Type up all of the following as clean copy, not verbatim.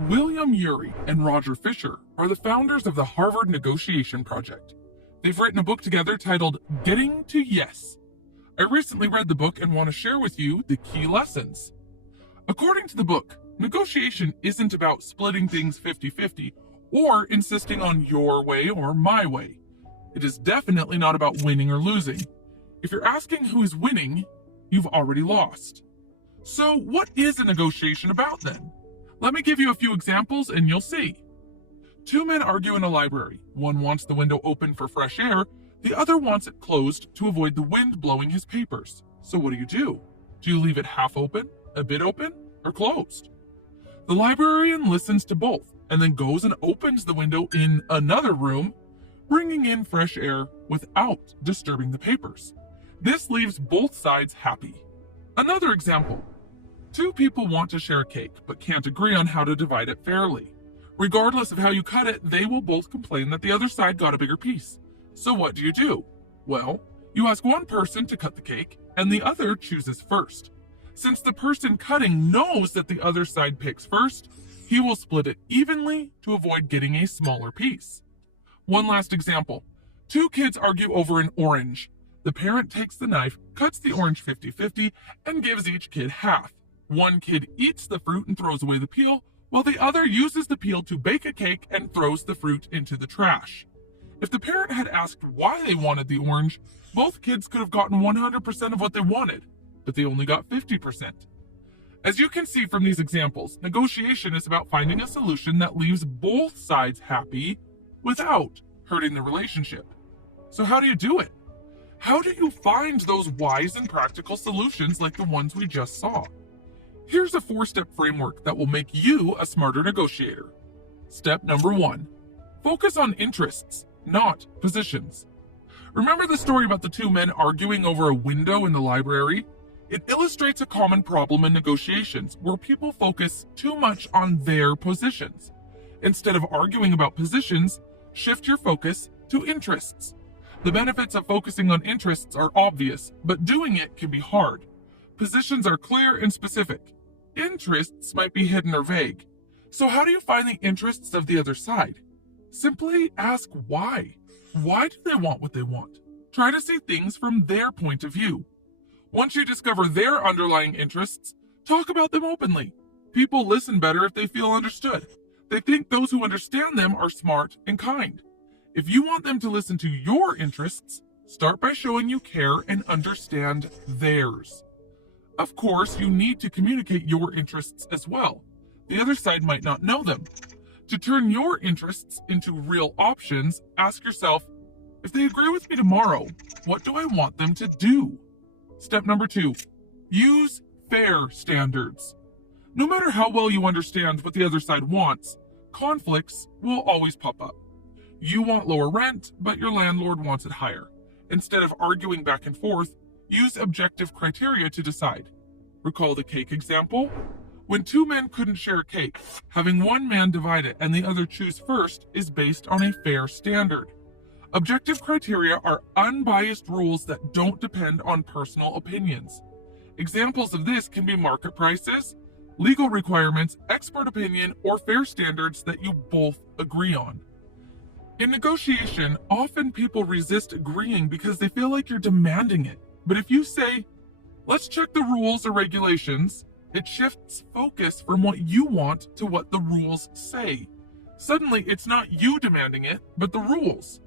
William Ury and Roger Fisher are the founders of the Harvard Negotiation Project. They've written a book together titled Getting to Yes. I recently read the book and want to share with you the key lessons. According to the book, negotiation isn't about splitting things 50-50 or insisting on your way or my way. It is definitely not about winning or losing. If you're asking who is winning, you've already lost. So what is a negotiation about then? Let me give you a few examples and you'll see. Two men argue in a library. One wants the window open for fresh air, the other wants it closed to avoid the wind blowing his papers. So what do? Do you leave it half open, a bit open, or closed? The librarian listens to both and then goes and opens the window in another room, bringing in fresh air without disturbing the papers. This leaves both sides happy. Another example. Two people want to share a cake, but can't agree on how to divide it fairly. Regardless of how you cut it, they will both complain that the other side got a bigger piece. So what do? Well, you ask one person to cut the cake, and the other chooses first. Since the person cutting knows that the other side picks first, he will split it evenly to avoid getting a smaller piece. One last example. Two kids argue over an orange. The parent takes the knife, cuts the orange 50-50, and gives each kid half. One kid eats the fruit and throws away the peel, while the other uses the peel to bake a cake and throws the fruit into the trash. If the parent had asked why they wanted the orange, both kids could have gotten 100% of what they wanted, but they only got 50%. As you can see from these examples, negotiation is about finding a solution that leaves both sides happy without hurting the relationship. So how do you do it? How do you find those wise and practical solutions like the ones we just saw? Here's a 4-step framework that will make you a smarter negotiator. Step number 1. Focus on interests, not positions. Remember the story about the two men arguing over a window in the library? It illustrates a common problem in negotiations where people focus too much on their positions. Instead of arguing about positions, shift your focus to interests. The benefits of focusing on interests are obvious, but doing it can be hard. Positions are clear and specific. Interests might be hidden or vague. So how do you find the interests of the other side? Simply ask why. Why do they want what they want? Try to see things from their point of view. Once you discover their underlying interests, talk about them openly. People listen better if they feel understood. They think those who understand them are smart and kind. If you want them to listen to your interests, start by showing you care and understand theirs. Of course, you need to communicate your interests as well. The other side might not know them. To turn your interests into real options, ask yourself, if they agree with me tomorrow, what do I want them to do? Step number 2, use fair standards. No matter how well you understand what the other side wants, conflicts will always pop up. You want lower rent, but your landlord wants it higher. Instead of arguing back and forth, use objective criteria to decide. Recall the cake example? When two men couldn't share a cake, having one man divide it and the other choose first is based on a fair standard. Objective criteria are unbiased rules that don't depend on personal opinions. Examples of this can be market prices, legal requirements, expert opinion, or fair standards that you both agree on. In negotiation, often people resist agreeing because they feel like you're demanding it. But if you say, let's check the rules or regulations, it shifts focus from what you want to what the rules say. Suddenly, it's not you demanding it, but the rules.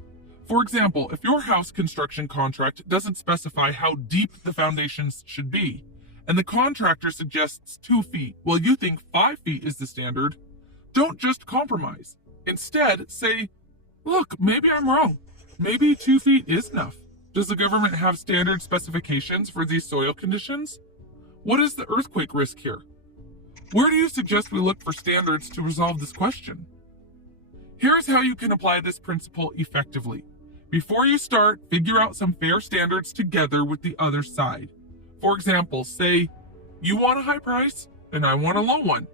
For example, if your house construction contract doesn't specify how deep the foundations should be, and the contractor suggests 2 feet while you think 5 feet is the standard, don't just compromise. Instead, say, look, maybe I'm wrong. Maybe 2 feet is enough. Does the government have standard specifications for these soil conditions? What is the earthquake risk here? Where do you suggest we look for standards to resolve this question? Here's how you can apply this principle effectively. Before you start, figure out some fair standards together with the other side. For example, say, you want a high price and I want a low one.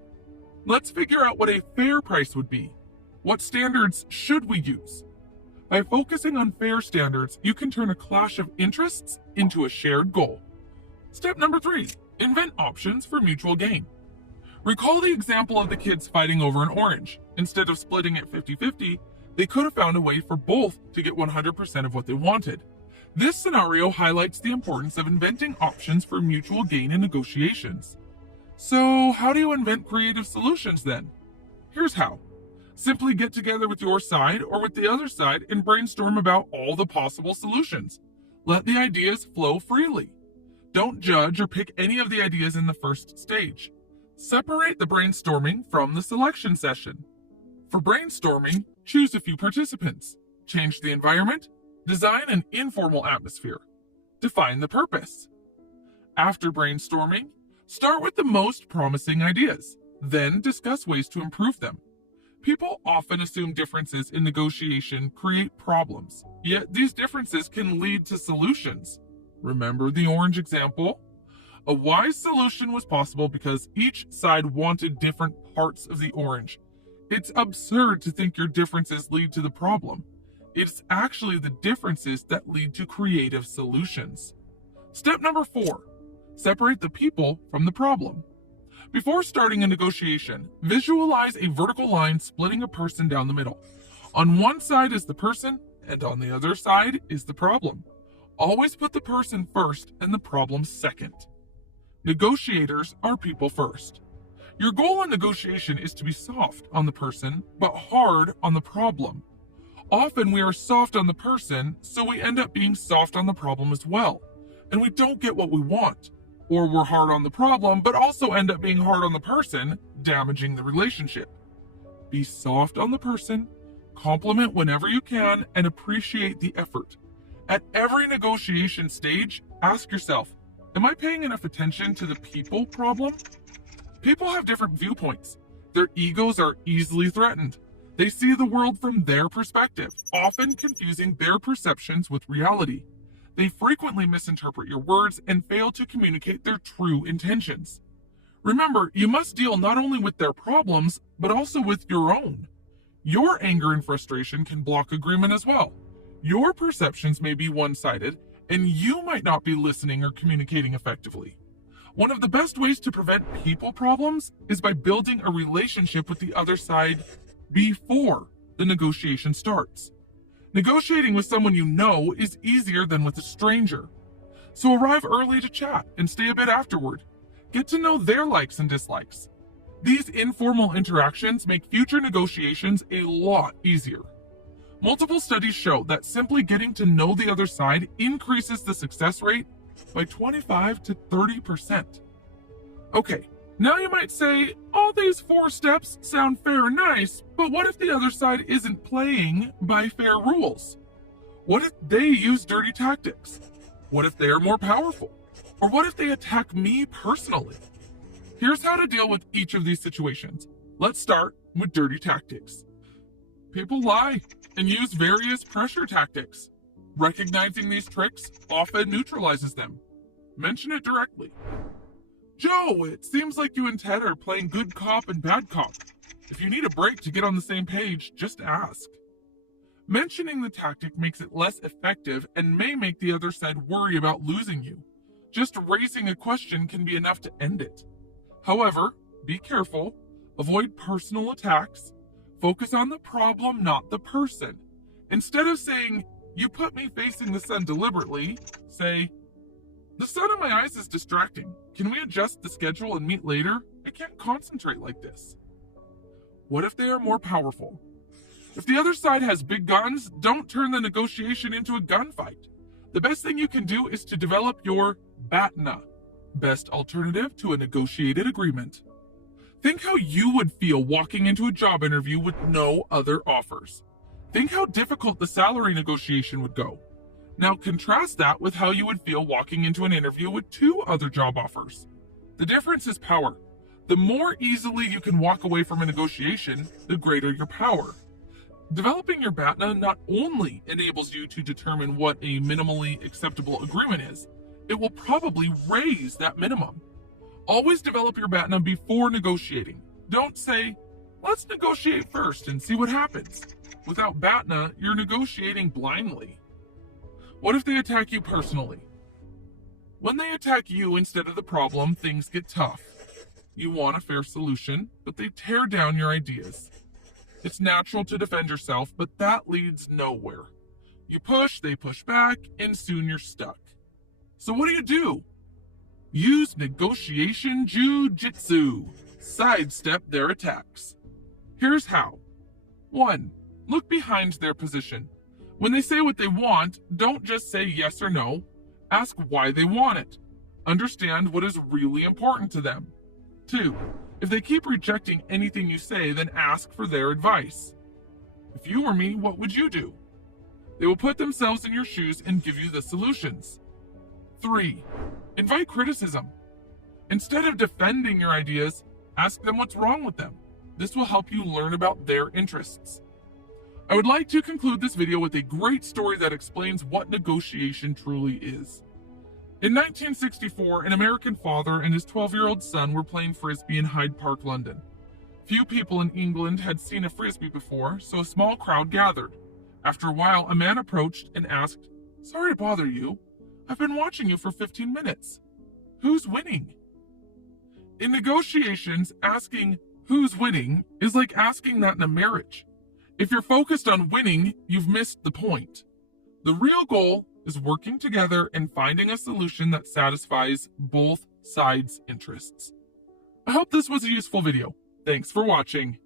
Let's figure out what a fair price would be. What standards should we use? By focusing on fair standards, you can turn a clash of interests into a shared goal. Step number 3, invent options for mutual gain. Recall the example of the kids fighting over an orange. Instead of splitting it 50-50, they could have found a way for both to get 100% of what they wanted. This scenario highlights the importance of inventing options for mutual gain in negotiations. So, how do you invent creative solutions then? Here's how. Simply get together with your side or with the other side and brainstorm about all the possible solutions. Let the ideas flow freely. Don't judge or pick any of the ideas in the first stage. Separate the brainstorming from the selection session. For brainstorming, choose a few participants. Change the environment. Design an informal atmosphere. Define the purpose. After brainstorming, start with the most promising ideas. Then discuss ways to improve them. People often assume differences in negotiation create problems, yet these differences can lead to solutions. Remember the orange example? A wise solution was possible because each side wanted different parts of the orange. It's absurd to think your differences lead to the problem. It's actually the differences that lead to creative solutions. Step number 4. Separate the people from the problem. Before starting a negotiation, visualize a vertical line splitting a person down the middle. On one side is the person, and on the other side is the problem. Always put the person first and the problem second. Negotiators are people first. Your goal in negotiation is to be soft on the person, but hard on the problem. Often we are soft on the person, so we end up being soft on the problem as well, and we don't get what we want. Or we're hard on the problem, but also end up being hard on the person, damaging the relationship. Be soft on the person, compliment whenever you can, and appreciate the effort. At every negotiation stage, ask yourself, am I paying enough attention to the people problem? People have different viewpoints. Their egos are easily threatened. They see the world from their perspective, often confusing their perceptions with reality. They frequently misinterpret your words and fail to communicate their true intentions. Remember, you must deal not only with their problems, but also with your own. Your anger and frustration can block agreement as well. Your perceptions may be one-sided, and you might not be listening or communicating effectively. One of the best ways to prevent people problems is by building a relationship with the other side before the negotiation starts. Negotiating with someone you know is easier than with a stranger. So arrive early to chat and stay a bit afterward. Get to know their likes and dislikes. These informal interactions make future negotiations a lot easier. Multiple studies show that simply getting to know the other side increases the success rate by 25 to 30%. Okay, now you might say, all these 4 steps sound fair and nice, but what if the other side isn't playing by fair rules? What if they use dirty tactics? What if they are more powerful? Or what if they attack me personally? Here's how to deal with each of these situations. Let's start with dirty tactics. People lie and use various pressure tactics. Recognizing these tricks often neutralizes them. Mention it directly. Joe, it seems like you and Ted are playing good cop and bad cop. If you need a break to get on the same page, just ask. Mentioning the tactic makes it less effective and may make the other side worry about losing you. Just raising a question can be enough to end it. However, be careful, avoid personal attacks, focus on the problem, not the person. Instead of saying, you put me facing the sun deliberately, say, the sun in my eyes is distracting. Can we adjust the schedule and meet later? I can't concentrate like this. What if they are more powerful? If the other side has big guns, don't turn the negotiation into a gunfight. The best thing you can do is to develop your BATNA, best alternative to a negotiated agreement. Think how you would feel walking into a job interview with no other offers. Think how difficult the salary negotiation would go. Now contrast that with how you would feel walking into an interview with 2 other job offers. The difference is power. The more easily you can walk away from a negotiation, the greater your power. Developing your BATNA not only enables you to determine what a minimally acceptable agreement is, it will probably raise that minimum. Always develop your BATNA before negotiating. Don't say, let's negotiate first and see what happens. Without BATNA, you're negotiating blindly. What if they attack you personally? When they attack you instead of the problem, things get tough. You want a fair solution, but they tear down your ideas. It's natural to defend yourself, but that leads nowhere. You push, they push back, and soon you're stuck. So what do? Use negotiation jujitsu. Sidestep their attacks. Here's how. 1. Look behind their position. When they say what they want, don't just say yes or no. Ask why they want it. Understand what is really important to them. 2. If they keep rejecting anything you say, then ask for their advice. If you were me, what would you do? They will put themselves in your shoes and give you the solutions. 3. Invite criticism. Instead of defending your ideas, ask them what's wrong with them. This will help you learn about their interests. I would like to conclude this video with a great story that explains what negotiation truly is. In 1964, an American father and his 12-year-old son were playing frisbee in Hyde Park, London. Few people in England had seen a frisbee before, so a small crowd gathered. After a while, a man approached and asked, "Sorry to bother you. I've been watching you for 15 minutes. Who's winning?" In negotiations, asking who's winning is like asking that in a marriage. If you're focused on winning, you've missed the point. The real goal is working together and finding a solution that satisfies both sides' interests. I hope this was a useful video. Thanks for watching.